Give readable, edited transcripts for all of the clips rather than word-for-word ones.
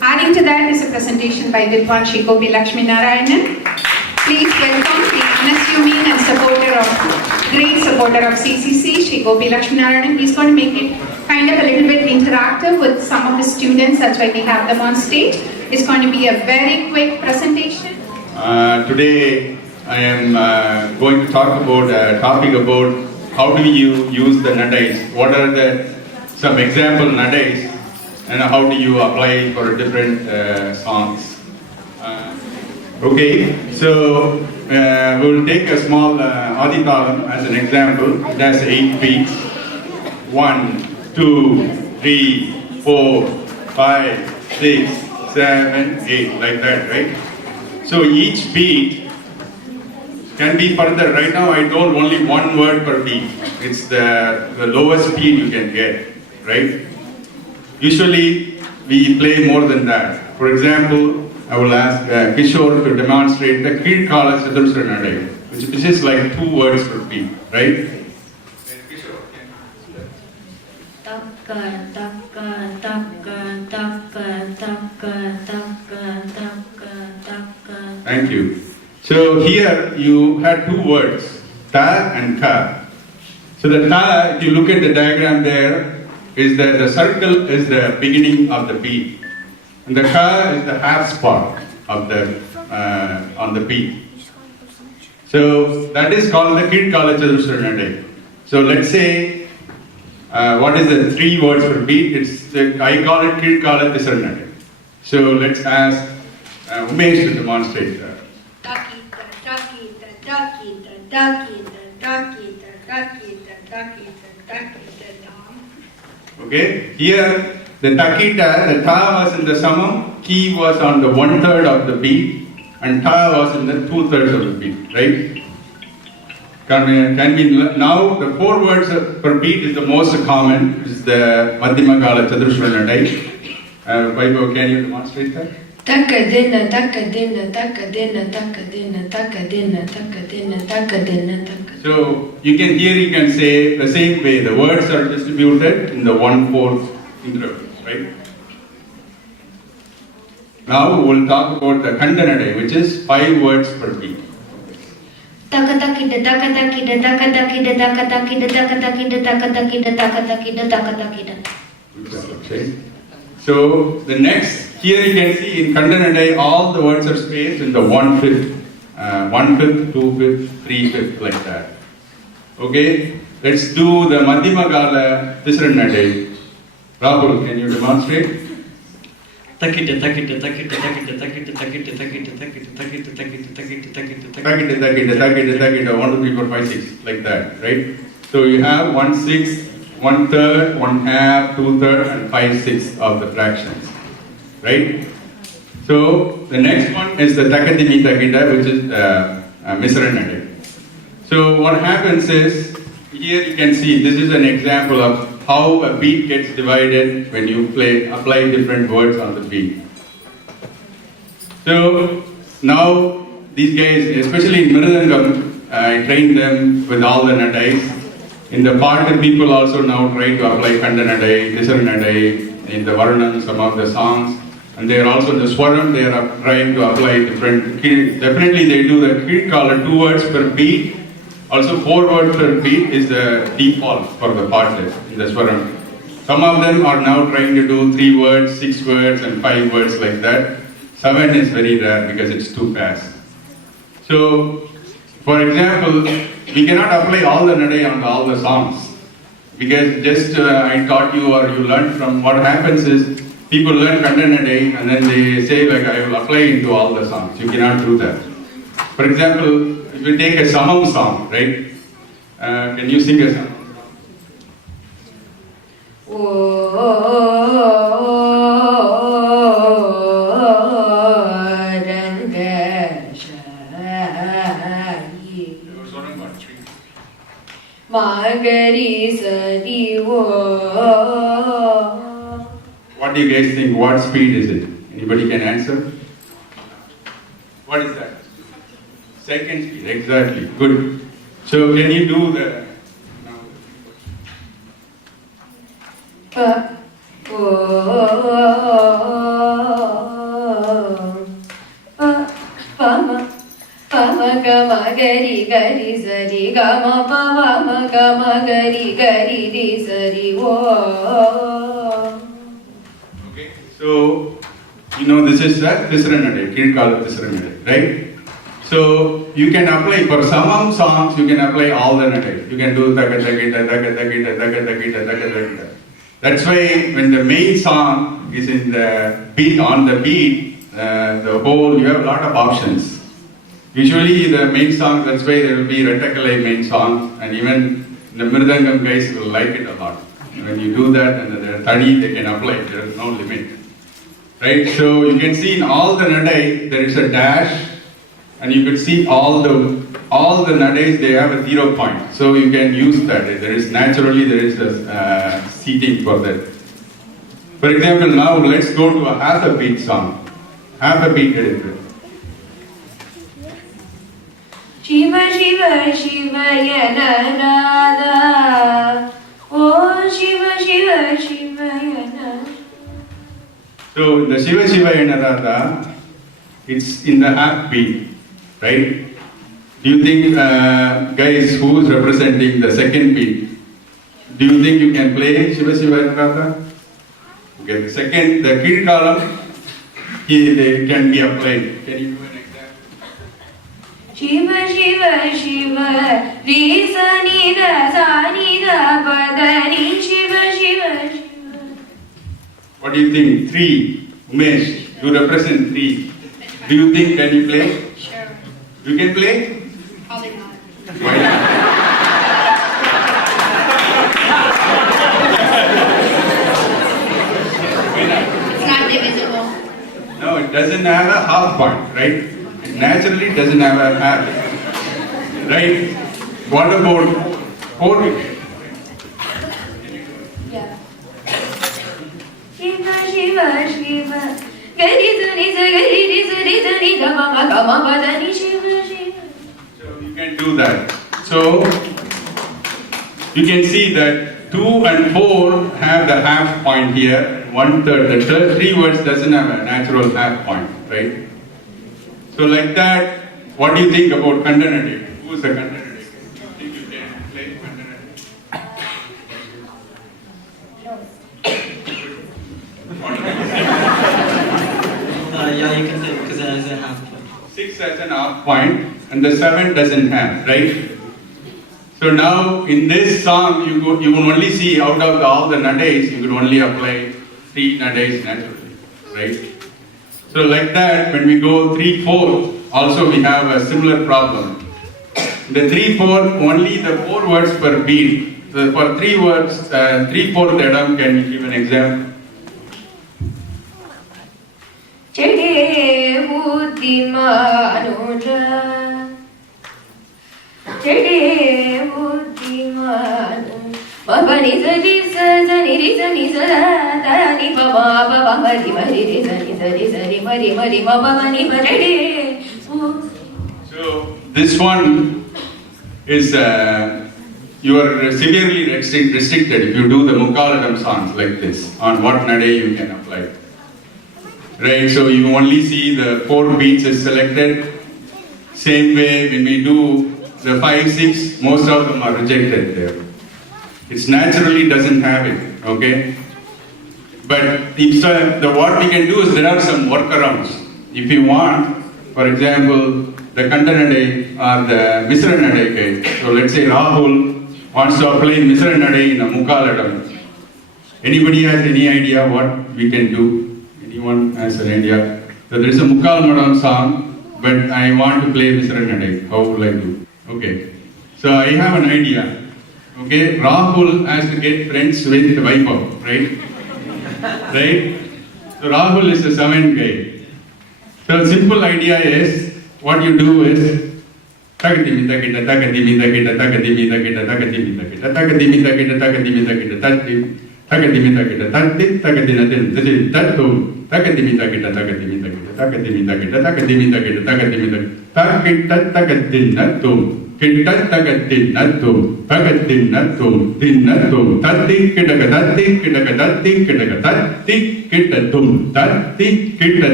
Adding to that is a presentation by Vidwan Gopi Lakshminarayanan. Please welcome the unassuming and great supporter of CCC, Gopi Lakshminarayanan. He's going to make it kind of a little bit interactive with some of the students. That's why we have them on stage. It's going to be a very quick presentation. Today I am going to talk about a topic about how do you use the nadais. What are some example nadais and how do you apply for different songs. Okay, so we will take a small Aditalam as an example. It has 8 beats. 1, 2, 3, 4, 5, 6, 7, 8, like that, right? So each beat can be further. Right now I told only one word per beat. It's the lowest speed you can get, right? Usually we play more than that. For example, I will ask Kishore to demonstrate the Kirkala Chaturshra Nadai, which is like 2 words per beat, right? Thank you. So here you had 2 words, ta and ka. So the ta, if you look at the diagram there, is that the circle is the beginning of the beat, and the ka is the half spot of the on the beat. So that is called the Kirkala Chaturshra Nadai. So let's say what is the 3 words per beat? I call it Kirkala Tisra Nadai. So let's ask Umesh to demonstrate that. Okay, here the takita, the ta was in the samam, ki was on the 1/3 of the beat, and ta was in the 2/3 of the beat, right? Can we now the 4 words per beat is the most common, is the Madhyama Kala Chaturshra Nadai. Vaibhav, can you demonstrate that? Takadina, takadina, takadina, takadina, takadina, takadina, takadina, takadina. So you can say the same way. The words are distributed in the 1/4 intervals, right? Now we'll talk about the Khanda Nadai, which is 5 words per beat. Takatakida, takatakida, takatakida, takatakida, takatakida, takatakida, takatakida, takatakida. Okay. So the next, here you can see in Khanda Nadai all the words are spaced in the 1/5, 1/5, 2/5, 3/5, like that. Okay, let's do the Madhyama Kala Tisra Nadai. Rahul, can you demonstrate? Takita, takita, takita, takita, takita, takita, takita, takita, takita, takita, takita, takita, Takita, takita, takita, takita, 1, 2, 3, 4, 5, 6, like that, right? So you have 1/6, 1/3, 1/2, 2/3, and 5/6 of the fractions, right? So the next one is the Takadimi Takita, which is Misra Nadai. So what happens is, here you can see, this is an example of how a beat gets divided when you apply different words on the beat. So now these guys, especially in Mridangam, I train them with all the nadais. In the part, people also now try to apply Khanda Nadai, Tisra Nadai, in the Varnam, some of the songs. And they are also in the Swaram, they are trying to apply different, definitely they do the Kirkala 2 words per beat. Also 4 words per beat is the default for the partlet in the Swaram. Some of them are now trying to do 3 words, 6 words and 5 words like that. 7 is very rare because it's too fast. So, for example, we cannot apply all the nadai on all the songs. Because just I taught you or you learned from, what happens is, people learn Khanda Nadai and then they say like, I will apply into all the songs. You cannot do that. For example, if you take a Samam song, right? Can you sing a song? What do you guys think? What speed is it? Anybody can answer? What is that? Second speed, exactly. Good. So can you do the ma gari gari sari ga ma pa va ma ga ma gari gari ri sari wo. Okay, so you know this is a Thisranadai, Kirkala Thisranadai, right? So you can apply for some songs. You can apply all the nadai. You can do taka taka taka taka taka taka taka taka. That's why when the main song is in the beat on the beat, the whole you have a lot of options. Usually the main song, that's why there will be Retakalai main song, and even the Mridangam guys will like it a lot. When you do that and the Tani they can apply, there is no limit. Right? So you can see in all the nadai there is a dash, and you can see all the nadais they have a 0 point. So you can use that. There is naturally there is a seating for that. For example, now let's go to a half a beat song. Half a beat editor. Shiva Shiva Shiva yana Radha. Oh Shiva Shiva Shiva yana. So the Shiva Shiva Yanarada, it's in the half beat, right? Do you think, guys, who is representing the second beat? Do you think you can play Shiva Shiva Yanarada? Okay, the second, the Kirkalam, they can be applied. Can you do an example? Shiva Shiva Shiva Re sa ni da sa ni da pa da ni Shiva Shiva Shiva. What do you think? 3. Umesh, you represent 3. Do you think can you play? Sure. You can play? Probably not. Why not? It's not divisible. No, it doesn't have a half point, right? It naturally doesn't have a half. Right? What about 4? Yeah. Shiva Shiva Shiva Gari sa ni sa gari ri sa ni ga ma pa da ni Shiva Shiva. So you can do that. So you can see that 2 and 4 have the half point here, 1/3. The 3 words doesn't have a natural half point, right? So like that, what do you think about Kandanadi? Who is a Kandanadi? Do you think you can play Kandanadi? Yeah, you can say because it has a half point. 6 has an half point and the 7 doesn't have, right? So now in this song you will only see out of all the nadais, you could only apply 3 nadais naturally, right? So like that, when we go 3/4, also we have a similar problem. The 3/4, only the 4 words per beat. So for 3 words, 3/4 Adam, can you give an example? Chede buddhimanura Chede buddhimanu Mabani sa ni sa ni ri sa ni sa da ni pa ma pa ma ma ri ri sa ni ma ri ma pa ma ni ma re. So this one is you are severely restricted if you do the Mukaladam songs like this on what nadai you can apply. Right, so you only see the 4 beats is selected. Same way when we do the 5, 6, most of them are rejected there. It naturally doesn't have it, okay? But if so, what we can do is there are some workarounds. If you want, for example, the Kandanadai or the Misranadai guy. So let's say Rahul wants to apply Misranadai in a Mukaladam. Anybody has any idea what we can do? Anyone has an idea? So there is a Mukal Madam song, but I want to play Misranadai. How will I do? Okay. So I have an idea. Okay. Rahul has to get friends with Vaibhav, right? Right? So Rahul is a 7th guy. So simple idea is, what you do is, takadimi takita takadimi takita takadimi takita takadimi takita takadimi takita takadimi takita takadimi takita takadimi takadimi takadimi takadimi takita takadimi takita takadimi takita takadimi takita takadimi takita takadinatum kita takadinatum takadinatum dinatum tati kitatum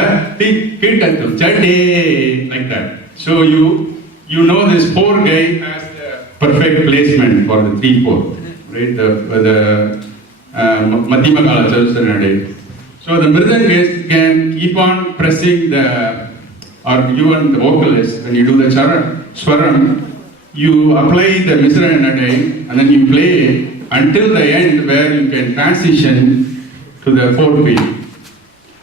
tati kitatum jade, like that. So you you know this 4 guy has the perfect placement for the 3/4, right? The Madhyama Kala Chatusarnadai. So the Mridangist can keep on pressing or even the vocalist, when you do the Swaram, you apply the Misra Nadai and then you play it until the end where you can transition to the 4th beat.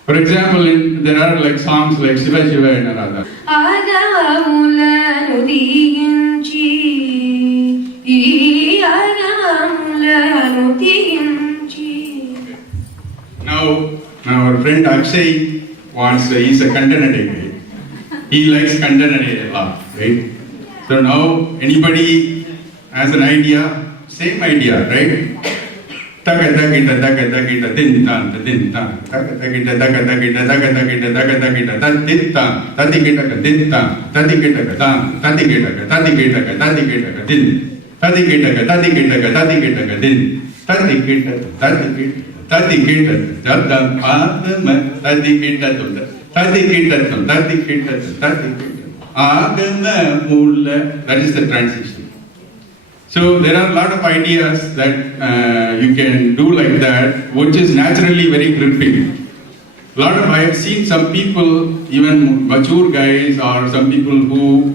For example, there are like songs like Shiva Shiva and Radha. Now our friend Akshay he's a Kandanade guy. He likes Kandanade a lot, right? So now anybody has an idea, same idea, right? Taka takita taka takita din tan din tan taka takita taka takita taka takita taka takita tan din tan tatikita ka din tan tatikita ka tan tatikita ka tatikita ka tatikita ka din tatikita ka tatikita ka tatikita ka din tatikita tatikita jadam padma tatikita tunda tatikita tunda tatikita tatikita agama mulla. That is the transition. So there are a lot of ideas that you can do like that, which is naturally very gripping. I have seen some people, even mature guys or some people who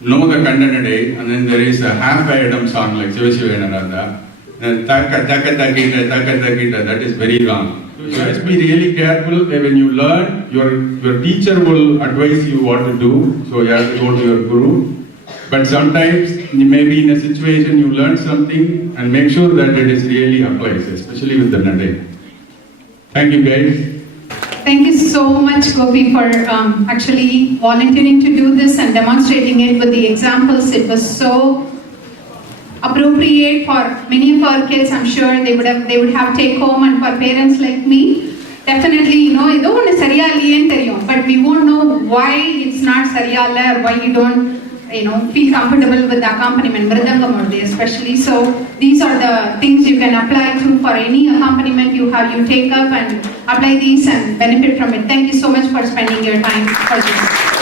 know the Kandanade, and then there is a half-item song like Shiva Shiva and Radha. Then taka taka takita taka takita, that is very wrong. So you have to be really careful when you learn. Your teacher will advise you what to do, so you have to go to your guru. But sometimes you may be in a situation you learn something and make sure that it is really applies, especially with the Nadai. Thank you guys. Thank you so much, Gopi, for actually volunteering to do this and demonstrating it with the examples. It was so appropriate for many of our kids. I'm sure they would have take home, and for parents like me, definitely, ido one sariya liyen theriyum, but we won't know why it's not sariya or why you don't feel comfortable with the accompaniment, mridangam especially. So these are the things you can apply to for any accompaniment you take up and apply these and benefit from it. Thank you so much for spending your time for this.